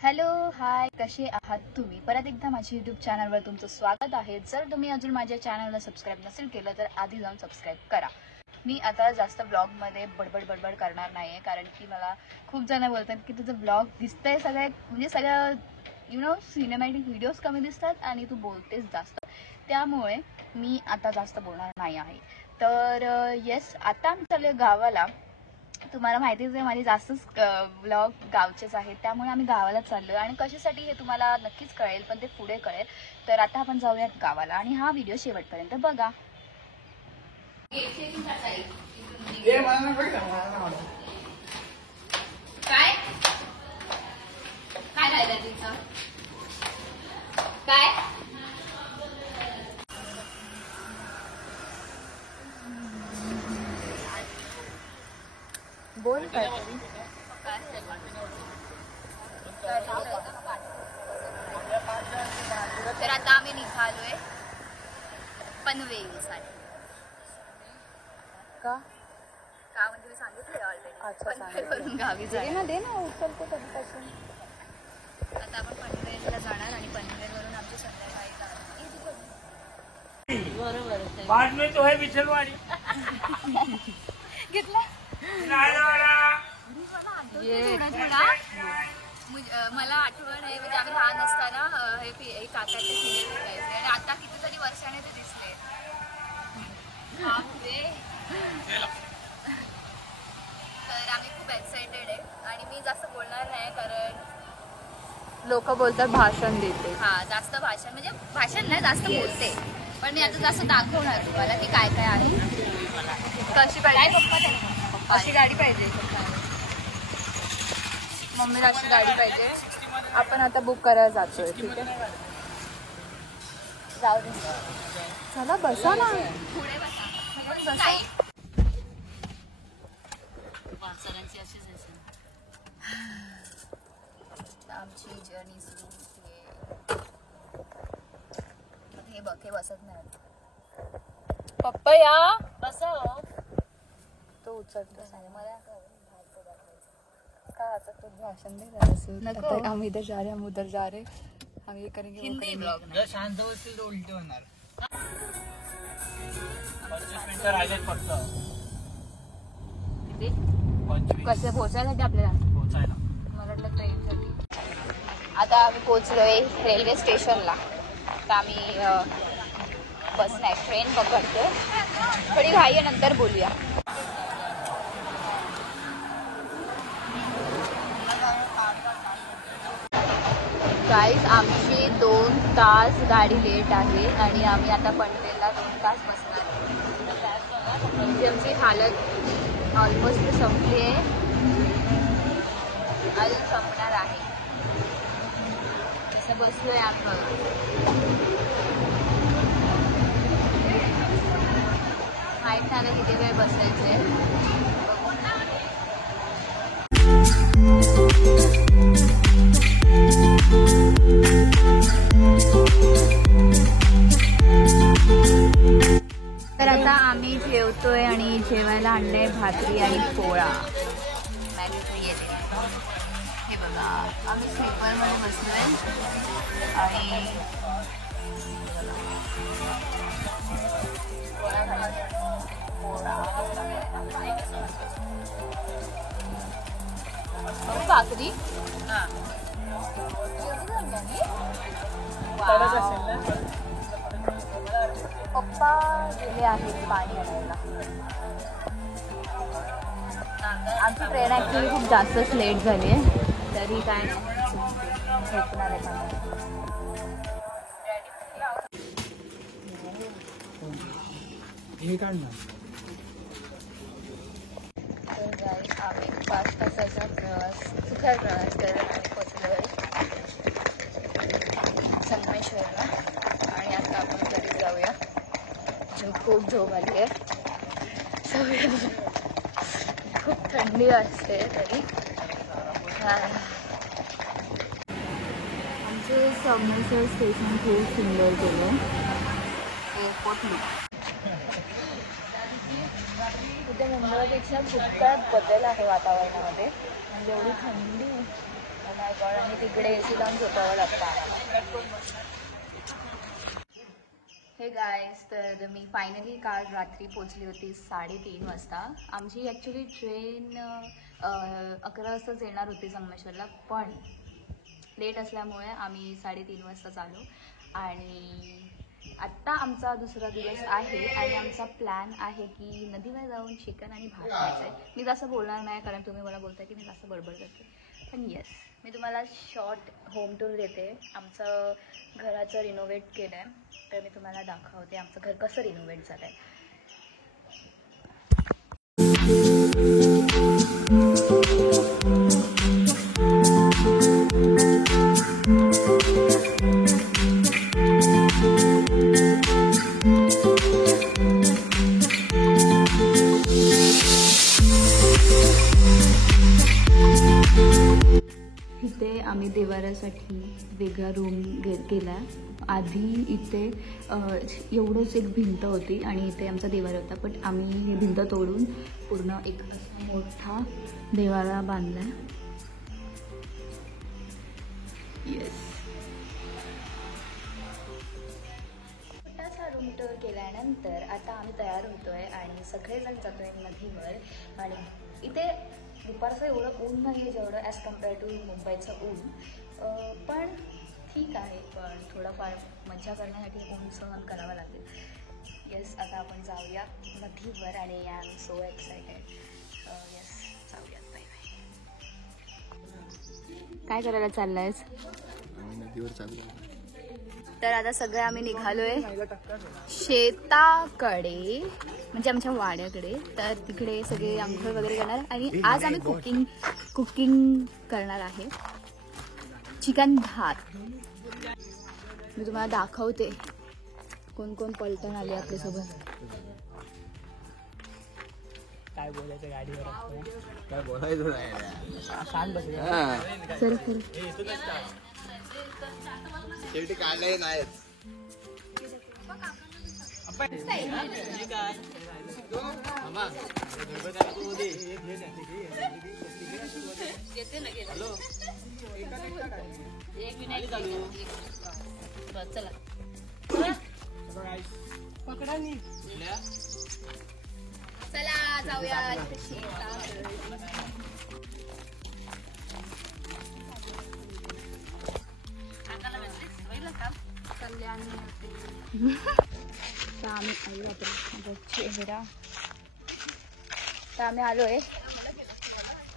Hello hi, कसे आहात तुम्ही? परत एकदा माझ्या यूट्यूब चॅनलवर तुमचं स्वागत आहे. जर तुम्ही अजून माझ्या चॅनलला सबस्क्राईब नसेल केलं तर आधी जाऊन सबस्क्राईब करा. मी आता जास्त ब्लॉगमध्ये बडबड करणार नाही आहे, कारण की मला खूप जण बोलतात की तुझं ब्लॉग दिसतंय सगळं सिनेमॅटिक व्हिडिओज कमी दिसतात आणि तू बोलतेस जास्त. त्यामुळे मी आता जास्त बोलणार नाही आहे. तर येस, आता आम्ही चाललोय गावाला. तुम्हाला माहितीच आहे माझे जास्तच ब्लॉग गावचेच आहेत, त्यामुळे आम्ही गावाला चाललोय आणि कशासाठी हे तुम्हाला नक्कीच कळेल, पण ते पुढे कळेल. तर आता आपण जाऊयात गावाला आणि हा व्हिडिओ शेवटपर्यंत बघा. काय काय राहिलं तिचं? काय बोल काहीतरी. तर आता आम्ही निघालोय पनवेलसाठी. का म्हणजे मी सांगितलंय ऑलरेडी. पनवेलवरून गावी जाणार. दे ना उचलतो कधीपासून. आता आपण पनवेलला जाणार आणि पनवेलवरून आमची संध्याकाळी जाणार. बरोबर बाद में तो है विठलवाडी. घेतला मला आठवण आहे, म्हणजे आम्ही लहान असताना हे काकाचे किल्ले विकायचे आणि आता कितीतरी वर्षाने ते दिसते. तर आम्ही खूप एक्साइटेड आहे आणि मी जास्त बोलणार नाही, कारण लोक बोलतात भाषण देते. जास्त भाषण म्हणजे भाषण नाही, जास्त बोलते. पण मी आता जास्त दाखवणार तुम्हाला की काय काय आहे. कशी पाहिजे? पप्पा अशी गाडी पाहिजे. मम्मीला अशी गाडी पाहिजे. आपण आता बुक करायला जातोय. ठीक आहे, जाऊ दे. चला बसा ना. पुढे बसा. आमची जर्नी सुरू होतीये. हे बघ, हे बसत नाही. पप्पा या बसा. तो उचलतो. मला का आता तो भाषण नहीं कर रहे? नको. हम इधर जा रहे, हम उधर जा रहे, हम ये करेंगे, हिंदी ब्लॉग जर शांत बसतील तर उलटे होणार. 25 मिनिटं राहिलेत फक्त. कसे पोहोचायसाठी आपल्याला? पोहोचायला मला वाटलं ट्रेनसाठी. आता आम्ही पोहोचलोय रेल्वे स्टेशनला. तर आम्ही बस नाही, ट्रेन पकडतोय. थोडी घाई आहे, नंतर बोलूया. गाईज, आमची 2 तास गाडी लेट आहे आणि आम्ही आता पनवेलला 2 तास बसणार. म्हणजे आमची हालत ऑलमोस्ट संपली आहे, अजून संपणार आहे. तसं बसलोय आपण. माहीत नाही किती वेळ बसायचंय. तर आता आम्ही जेवतोय आणि जेवायला आणलंय भाकरी आणि पोळा. हे बघा, आम्ही स्लीपरमध्ये बसलोय आणि भाकरी पप्पा गेले आहेत पाणी आणायला. आमची ट्रेन ॲक्च्युली खूप जास्तच लेट झाली आहे, तरी काय झोपणार आहे पाणी. हे काढणार. आम्ही 5 तासाचा प्रवास, सुखद प्रवास करत आम्ही पोचलो संगमेश्वरला आणि आता आपण घरी जाऊया. खूप झोप आली आहे. खूप थंडी असते तरी. आमचे संगमेश्वर स्टेशन खूप सुंदर केलं. एअरपोर्ट इथे मुंबईपेक्षा खूप काय बदल आहे वातावरणामध्ये. म्हणजे एवढी थंडी आणि धावपळ आणि तिकडे एसी लावून झोपावं लागतं. हे गाईज, तर मी फायनली काल रात्री पोचली होती 3:30 वाजता. आमची ॲक्च्युली ट्रेन 11 वाजताच येणार होती संगमेश्वरला, पण लेट असल्यामुळे आम्ही 3:30 वाजताच आलो. आणि आत्ता आमचा दुसरा दिवस आहे आणि आमचा प्लॅन आहे की नदीवर जाऊन चिकन आणि भात खायचं आहे. मी जास्त बोलणार नाही कारण तुम्ही मला बोलताय की मी जास्त बडबड करते, पण येस, मी तुम्हाला शॉर्ट होम टूर देते. आमचं घराचं रिनोव्हेट केलं आहे, तर मी तुम्हाला दाखवते आमचं घर कसं रिनोव्हेट झालं आहे. इथे आम्ही देवाऱ्यासाठी वेगळा रूम केला आहे. आधी इथे एवढंच एक भिंत होती आणि इथे आमचा देवारा होता, पण आम्ही ही भिंत तोडून पूर्ण एक असा मोठा देवारा बांधला आहे. येस, छोटासा रूम टूर केल्यानंतर आता आम्ही तयार होतोय आणि सगळेजण जातोय नदीवर. आणि इथे दुपारचं एवढं ऊन नाही आहे जेवढं ॲज कम्पेअर टू मुंबईचं ऊन, पण ठीक आहे. पण थोडंफार मजा करण्यासाठी ऊन सहन करावं लागेल. येस, आता आपण जाऊया नदीवर आणि I am so excited. Yes, जाऊयात. Bye bye. काय करायला चाललायस? नदीवर चाललो. तर आता सगळे आम्ही निघालोय शेताकडे, म्हणजे आमच्या वाड्याकडे. तर तिकडे सगळे आंघोळ वगैरे करणार आणि आज आम्ही कुकिंग करणार आहे. चिकन भात मी तुम्हाला दाखवते कोण कोण पलटण आले आपल्यासोबत. काय बोलायचं गाडीवर? काय बोलायचं नाही. सांग बस. सर शेवटी काढले नाहीत. चला चला जाऊया चेहरा. तर आम्ही आलोय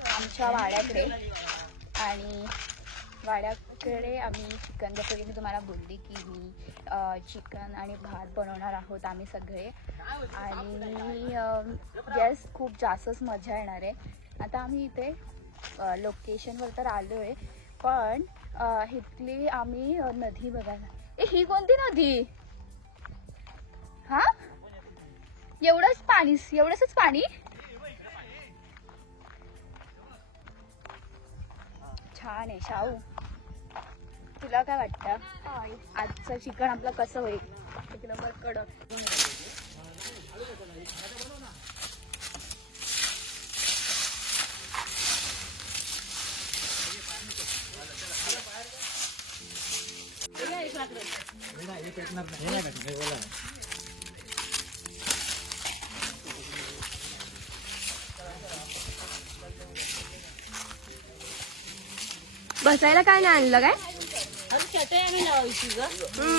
आमच्या वाड्याकडे आणि वाड्याकडे आम्ही चिकन, जसं की मी तुम्हाला बोलली की मी चिकन आणि भात बनवणार आहोत आम्ही सगळे. आणि येस, खूप जास्तच मजा येणार आहे. आता आम्ही इथे लोकेशनवर तर आलो आहे, पण इथली आम्ही नदी बघायला. ही कोणती नदी? हा, एवढंच पाणी. छान आहे. शाहू, तुला काय वाटतं आजचं चिकन आपलं कसं होईल? एक नंबर कडक. बसायला काय नाही आणलं काय?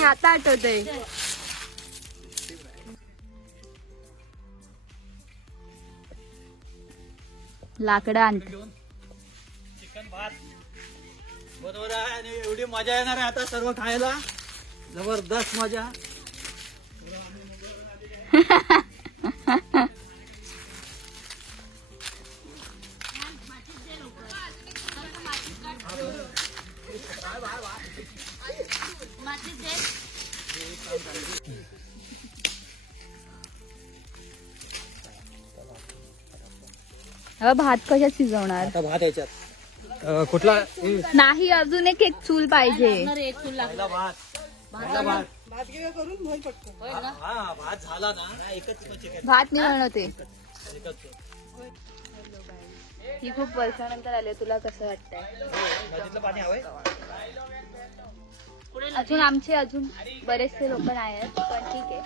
आता आठवतंय. लाकडं आणत चिकन भात बरोबर आहे आणि एवढी मजा येणार आहे आता सर्व खायला. जबरदस्त मजा. भात कशात शिजवणार? आता भात याच्यात कुठला नाही, अजून एक चूल पाहिजे. भात भात झाला ना एकच चिकन. भात नाही बनवते. ही खूप वर्षानंतर आले, तुला कसं वाटतंय? नदीतलं पाणी हवंय. अजून आमचे अजून बरेचसे लोक नाही आहेत, पण ठीक आहे.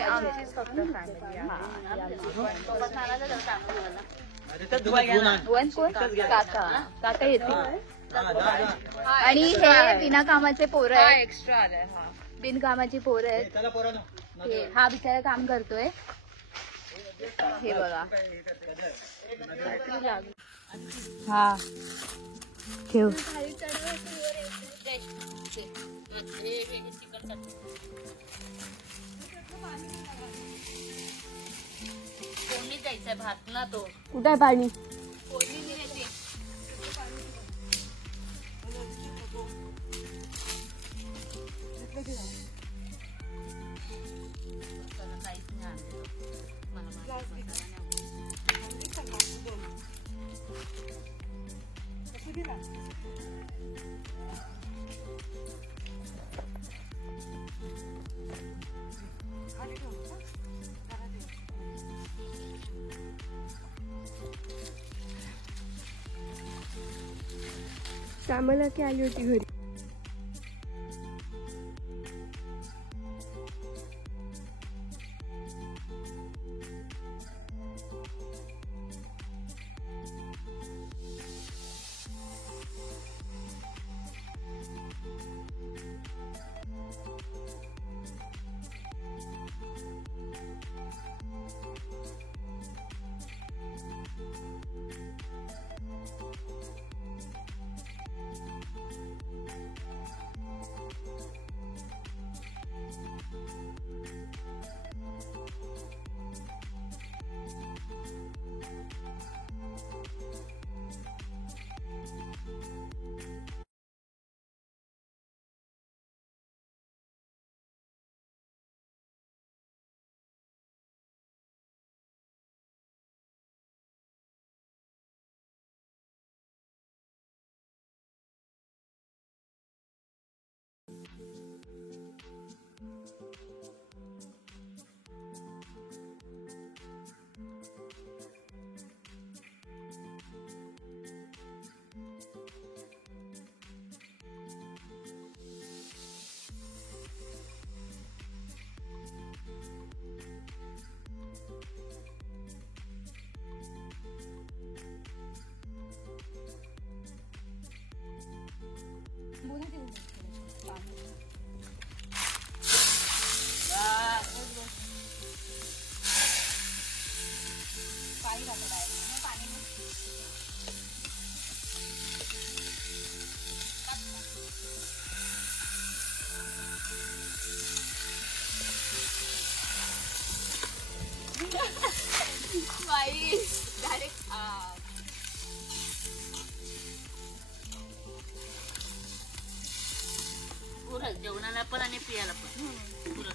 आमचीच फक्त फॅमिली आहे. वन कोण? काका येतील. हा, जा. आणि हे बिना कामाचे पोरं हा आहेत, एक्स्ट्रा आलाय. हा बिनकामाची पोरं आहेत. चला पोरांनो. हे हा बिचारा काम करतोय. हे बघा, हा ठेव. कोणी जायचंय भात ना तो कुठे आहे पाणी? काहीच नाही आणलं. मला माहिती श्यामला की आली होती घरी. पुरं जेवणाला पण आणि पियाला पण पुरं.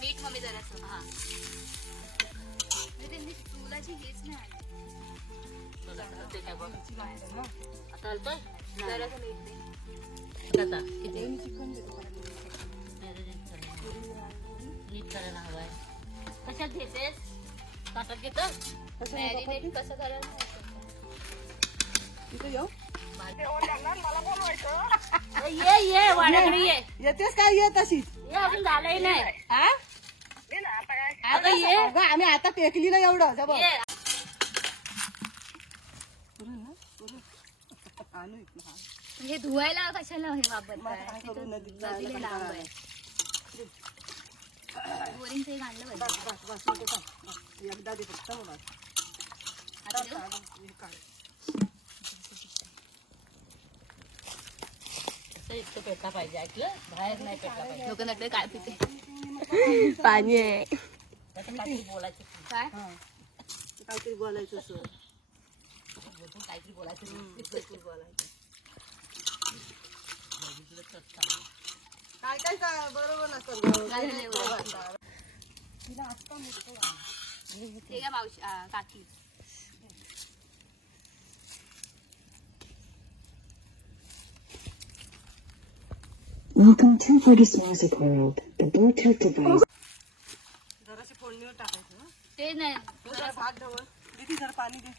मीठ मम्मी जरासं. हा त्यांनी चुलाची हेच नाही आणली. ते काय बघ आता आलतोय जरासं मीठ दे. आता किती नीट करायला हवाय. कशात घेतेस? ताटात घेत मॅरिनेट कसं करायला ये वाड्याकडे ये. येतेस काय येत अशी ये अजून झालंय नाही. आता ये आम्ही आता टेकलीला एवढं ये. हे धुवायला कशाला हे वापरताय? नदीला लांब आहे. बोरिंगचं एक आणलं पाहिजे. एकदा दे फक्त मला. आता देऊ? इतकं पेटला पाहिजे, ऐकलं? बाहेर नाही पेटला पाहिजे. लोक नटले काय पिते पाणी आहे. काहीतरी बोलायचं काय काहीतरी बोलायचं असं. काहीतरी बोलायचं बोलायचं. काय काय काय बरोबर नसतं. ते का मावशी काकी Welcome to Fergus Music World. The Bluetooth device. जराशी फोडणीवर टाकायचं. ते नाही जरा भात ढवळ. दीदी जरा पाणी दे.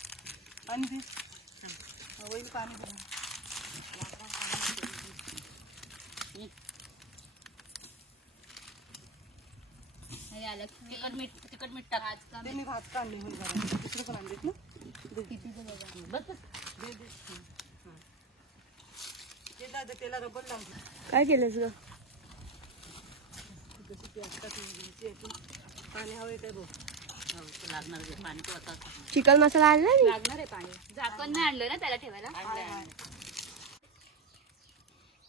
तिखट मीठ टाक. मी भात काढली दुसरं पण आणलीत ना तेला रबर लावतो. काय केलंस ग पाणी हवे काय बघ. लागणार आहे पाणी तो आता. चिकन मसाला आणला लागणार आहे पाणी. झाकण नाही आणलं ना त्याला ठेवायला.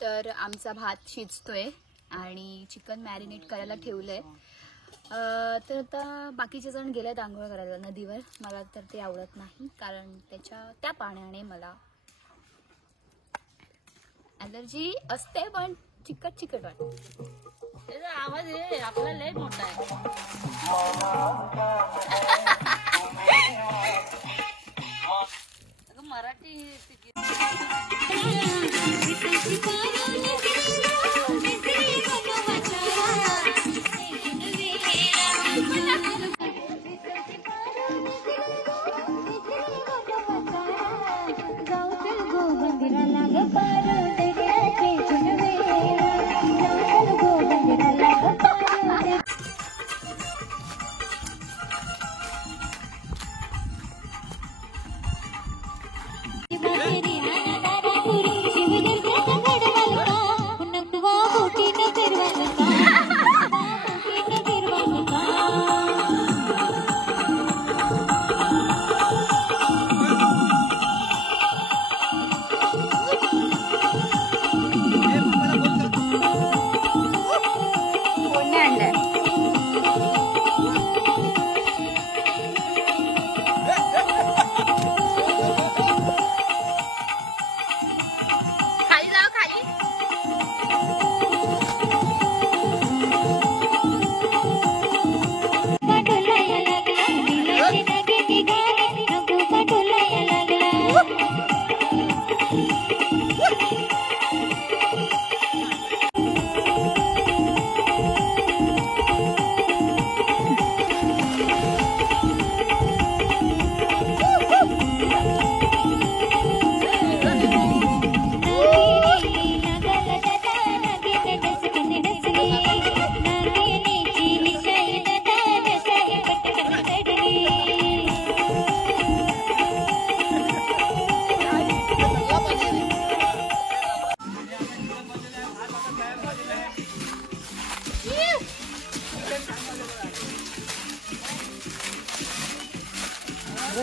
तर आमचा भात शिजतोय आणि चिकन मॅरिनेट करायला ठेवलंय. तर आता बाकीचे जण गेलेत आंघोळ करायला नदीवर. मला तर ते आवडत नाही कारण त्या पाण्याने मला ॲलर्जी असते. पण चिकट वाटत. त्याचा आवाज आहे आपला लय मोठा आहे. अगं मराठी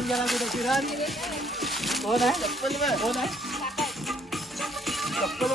गेला कुठे किरण? कोण आहे? कोण आहे? चप्पल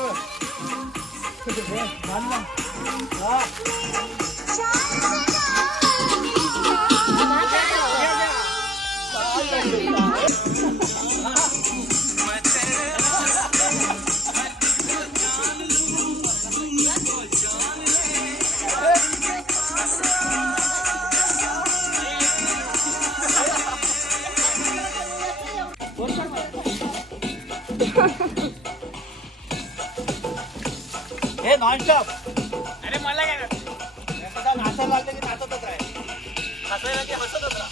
हे नॉनस्टॉप. अरे मला काय नाचायला लागलं की नाचतच आहे. हसायला की हसतच राहा.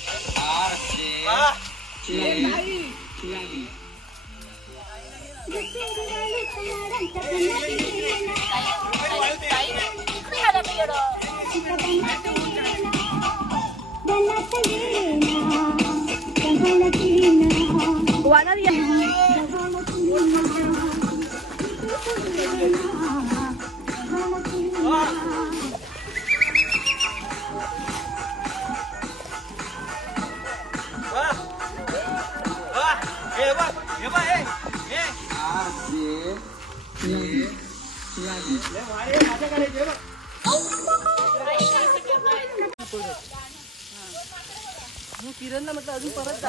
किरणला म्हटलं अजून परत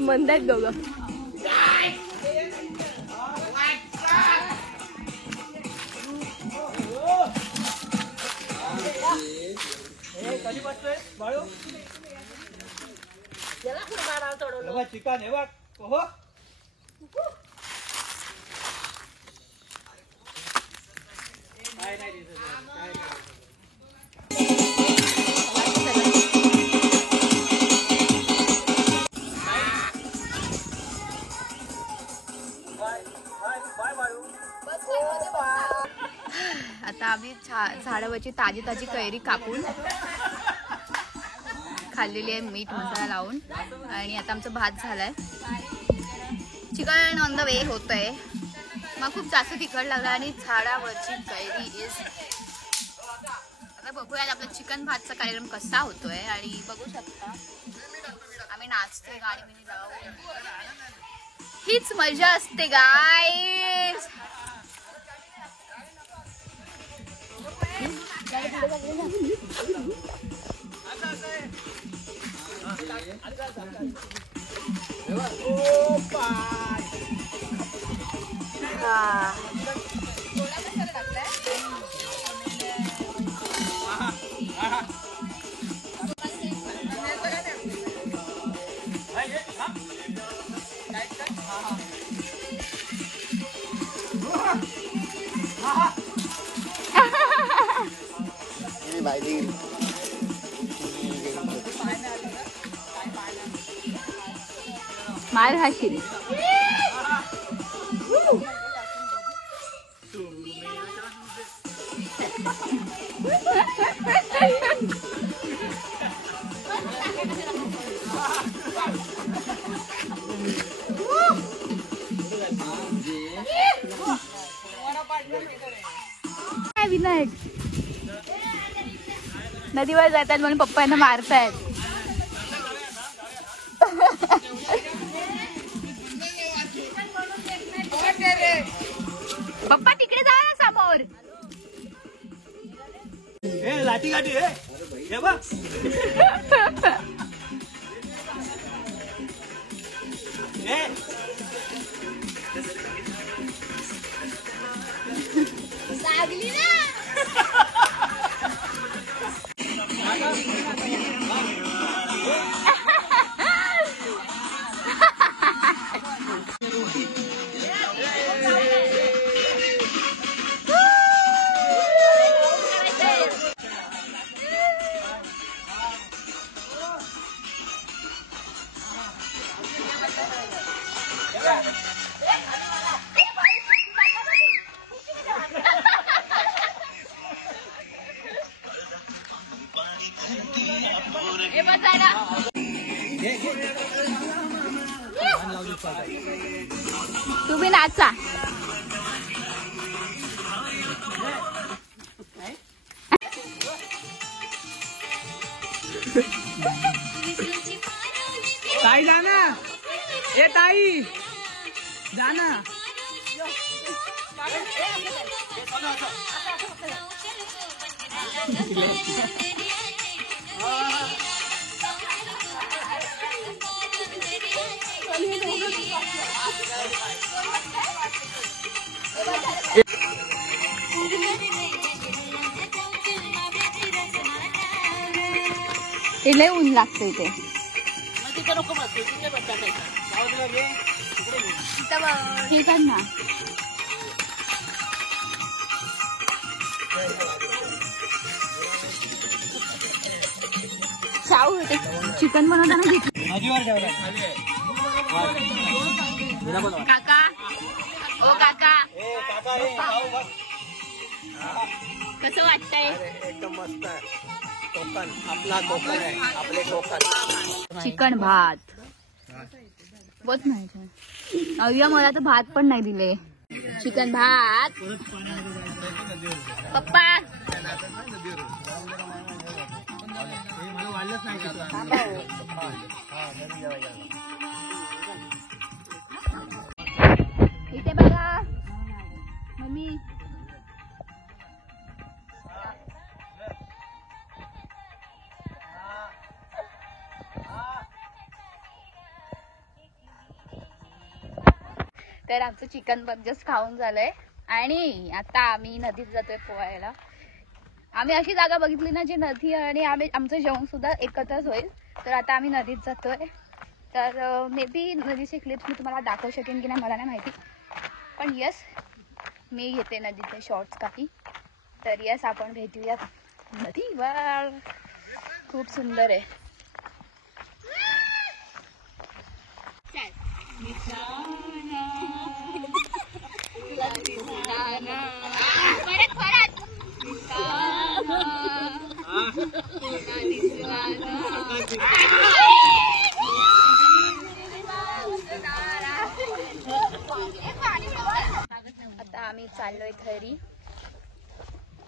मंद आहेत दोघं. चिकन हे बघ हो आता आम्ही झाडावरची ताजी ताजी कैरी कापून खाल्लेली आहे मीठ मसाला लावून. आणि आता आमचा भात झालाय. चिकन ऑन द वे होतंय. मग खूप जास्त तिखट लागला आणि झाडावरची कैरी इज. आता बघूयात आपला चिकन भातचा कार्यक्रम कसा होतोय. आणि बघू शकता आम्ही नाचते गाणी बिणी लावून. हीच मजा असते गाईज. मार खाशील. विनायक नदीवर जातात म्हणून पप्पा यांना मारतायत. पप्पा तिकडे जा समोर. लाठी गाठी हे बघ लागली ना. तुम्ही नाचा. ताई जाना ये ताई जाना. लय ऊन लागतं इथे. ठीक आहे ना. शाहू होते चिकन बनवताना काका. ओ काका कसं वाटतंय? एकदम मस्त आहे. कोकण आपला कोकण आहे. आपले कोकण. चिकन भात बहुत नाही. अय्या मला तर भात पण नाही दिले. चिकन भात पप्पा. इथे बघा मम्मी. तर आमचं चिकन जस्ट खाऊन झालंय आणि आता आम्ही नदीत जातोय पोहायला. आम्ही अशी जागा बघितली ना जी नदी आणि आम्ही आमचं जेवण सुद्धा एकत्रच होईल. तर आता आम्ही नदीत जातोय तर मे बी नदीचे क्लिप्स मी तुम्हाला दाखवू शकेन की नाही मला नाही माहिती, पण यस मी घेते नदीचे शॉर्ट्स काही. तर यस आपण भेटूयात नदीवर. खूप सुंदर आहे. आता आम्ही चाललोय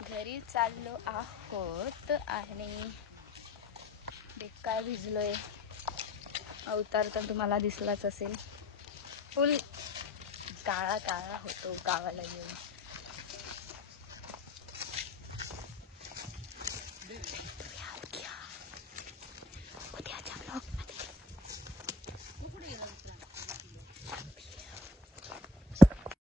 घरी चाललो आहोत आणि बेकार भिजलोय. अवतार तर तुम्हाला दिसलाच असेल. फुल काळा काळा होतो गावाला येऊन. उद्या